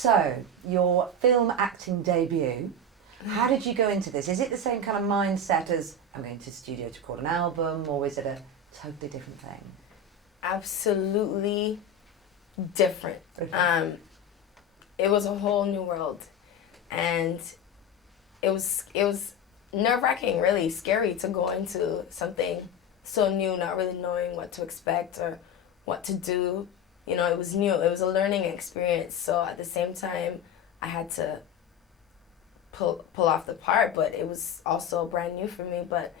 So, your film acting debut, how did you go into this? Is it the same kind of mindset as, I'm going to the studio to record an album, or is it a totally different thing? Absolutely different. It was a whole new world, and it was nerve-wracking, really scary to go into something so new, not really knowing what to expect or what to do. You know, it was new. It was a learning experience. So at the same time, I had to pull off the part, but it was also brand new for me. But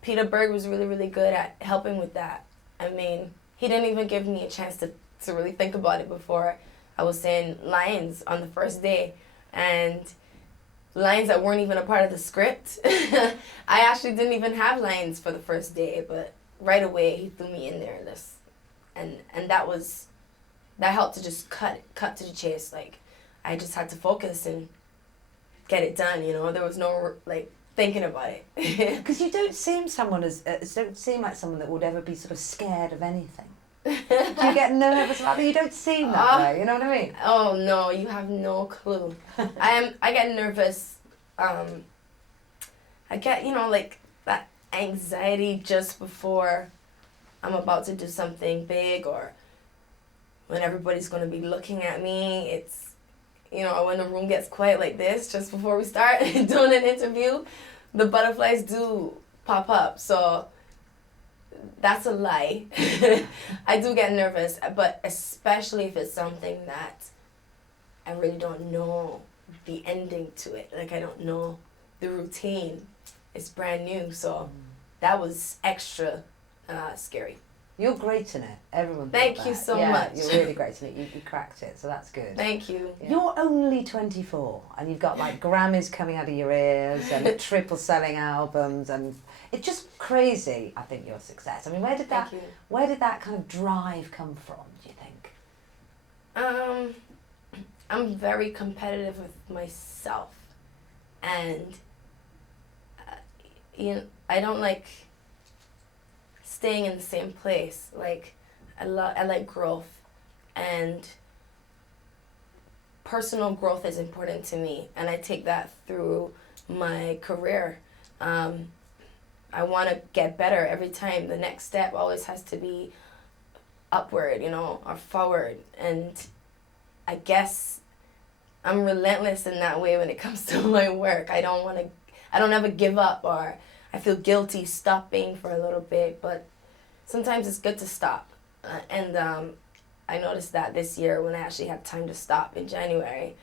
Peter Berg was really, really good at helping with that. I mean, he didn't even give me a chance to really think about it before I was saying lines on the first day, and lines that weren't even a part of the script. I actually didn't even have lines for the first day, but right away he threw me in there. And that helped to just cut to the chase. Like, I just had to focus and get it done. You know, there was no like thinking about it. Because you don't seem don't seem like someone that would ever be sort of scared of anything. Do you get nervous about it? You don't seem that way, you know what I mean? Oh no, you have no clue. I get nervous. I get, you know, like that anxiety just before I'm about to do something big, or when everybody's going to be looking at me. It's, you know, when the room gets quiet like this just before we start doing an interview, the butterflies do pop up. So that's a lie. I do get nervous, but especially if it's something that I really don't know the ending to it. Like, I don't know the routine. It's brand new, so that was extra scary. You're great in it. Everyone. Thank you so much. You're really great in it. You cracked it, so that's good. Thank you. Yeah. You're only 24, and you've got like Grammys coming out of your ears and triple selling albums, and it's just crazy. I think your success. I mean, where did that kind of drive come from? Do you think? I'm very competitive with myself, and you know, I don't like staying in the same place. Like, I like growth, and personal growth is important to me, and I take that through my career. I want to get better every time. The next step always has to be upward, you know, or forward. And I guess I'm relentless in that way when it comes to my work. I don't ever give up, or I feel guilty stopping for a little bit, but sometimes it's good to stop. And I noticed that this year when I actually had time to stop in January,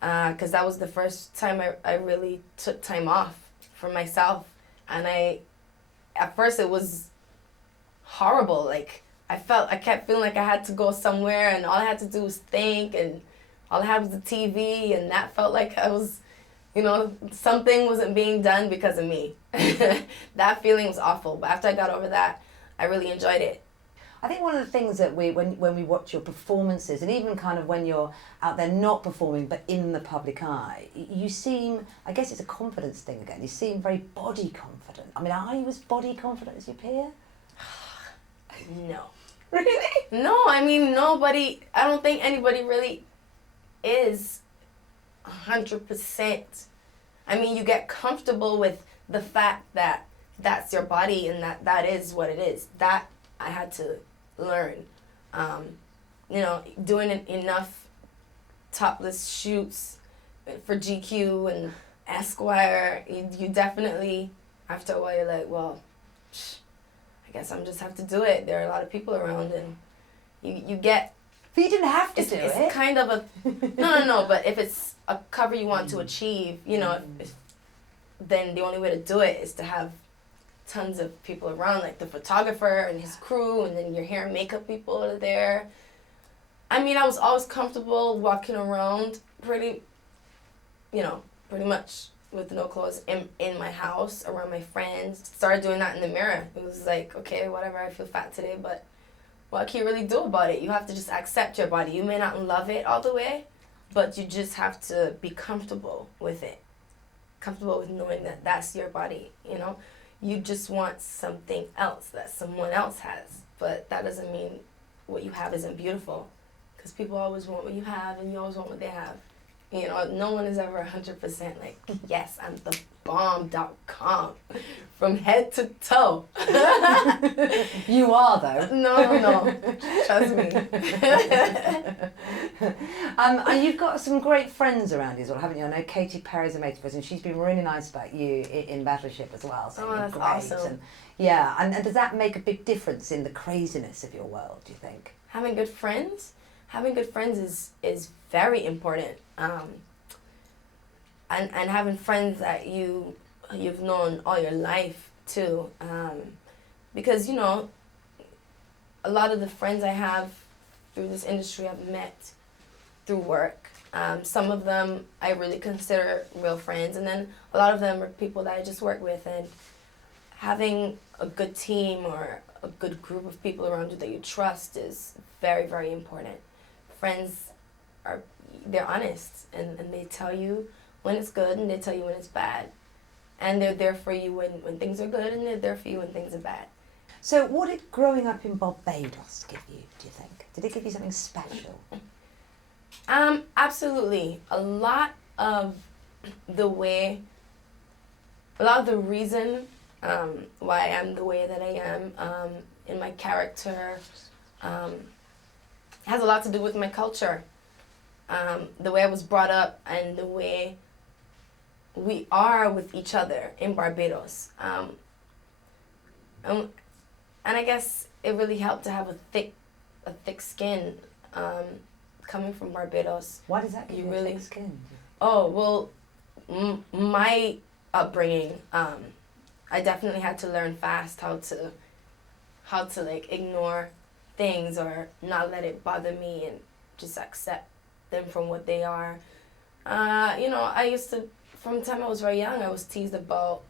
because that was the first time I really took time off for myself. And at first it was horrible. Like, I kept feeling like I had to go somewhere, and all I had to do was think, and all I had was the TV, and that felt like I was, you know, something wasn't being done because of me. That feeling was awful. But after I got over that, I really enjoyed it. I think one of the things that when we watch your performances, and even kind of when you're out there not performing but in the public eye, you seem, I guess it's a confidence thing again, you seem very body confident. I mean, are you as body confident as your peer? No. Really? No, I mean, I don't think anybody really is 100%. I mean, you get comfortable with the fact that that's your body and that is what it is. That I had to learn. You know, doing enough topless shoots for GQ and Esquire, you definitely, after a while, you're like, well, I guess I'm just have to do it. There are a lot of people around, and you get... But you didn't have to do it. It's kind of a... No, but if it's a cover you want to achieve, you know, then the only way to do it is to have tons of people around, like the photographer and his crew, and then your hair and makeup people are there. I mean, I was always comfortable walking around pretty much with no clothes in my house, around my friends. Started doing that in the mirror. It was like, okay, whatever, I feel fat today, but what can you really do about it? You have to just accept your body. You may not love it all the way, but you just have to be comfortable with it. Comfortable with knowing that that's your body, you know? You just want something else that someone else has, but that doesn't mean what you have isn't beautiful, because people always want what you have, and you always want what they have. You know, no one is ever 100% like, yes, I'm the bomb.com from head to toe. You are, though. No. Trust me. And you've got some great friends around you as well, haven't you? I know Katy Perry's a mate of yours, and she's been really nice about you in Battleship as well. So that's great. awesome. And does that make a big difference in the craziness of your world, do you think? Having good friends is very important. And having friends that you've known all your life too, because you know, a lot of the friends I have through this industry I've met through work. Some of them I really consider real friends, and then a lot of them are people that I just work with. And having a good team or a good group of people around you that you trust is very, very important. Friends they're honest, and they tell you when it's good, and they tell you when it's bad. And they're there for you when things are good, and they're there for you when things are bad. So what did growing up in Barbados give you, do you think? Did it give you something special? Absolutely. A lot of the reason why I am the way that I am in my character has a lot to do with my culture. The way I was brought up and the way we are with each other in Barbados. And I guess it really helped to have a thick skin coming from Barbados. Why does that give you a thick skin? Oh, well, my upbringing, I definitely had to learn fast how to like ignore things or not let it bother me and just accept them from what they are. You know, I used to, from the time I was very young, I was teased about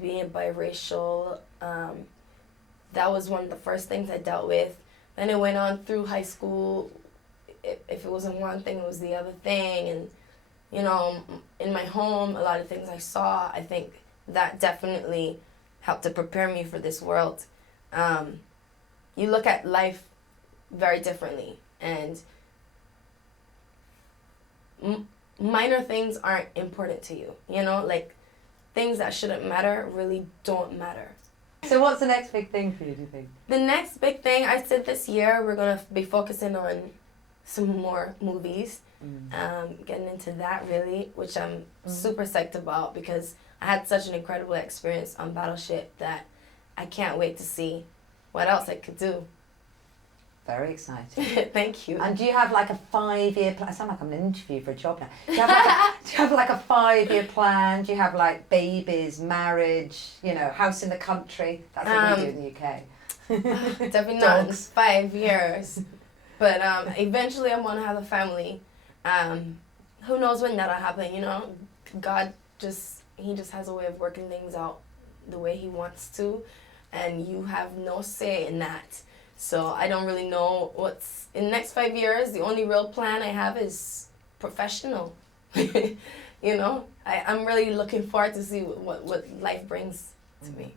being biracial. That was one of the first things I dealt with. Then it went on through high school. If it wasn't one thing, it was the other thing. And, you know, in my home, a lot of things I saw, I think that definitely helped to prepare me for this world. You look at life very differently, and minor things aren't important to you, you know, like things that shouldn't matter really don't matter. So what's the next big thing for you, do you think? The next big thing, I said this year, we're going to be focusing on some more movies, getting into that really, which I'm super psyched about because I had such an incredible experience on Battleship that I can't wait to see what else I could do. Very exciting. Thank you. And do you have like a 5-year plan? I sound like I'm an interview for a job now. Do you have like a 5-year plan? Do you have like babies, marriage, you know, house in the country? That's what we do in the UK. Definitely not in 5 years. But eventually I'm going to have a family. Who knows when that'll happen, you know? God he just has a way of working things out the way he wants to. And you have no say in that. So I don't really know what's in the next 5 years. The only real plan I have is professional. You know, I'm really looking forward to see what life brings to me.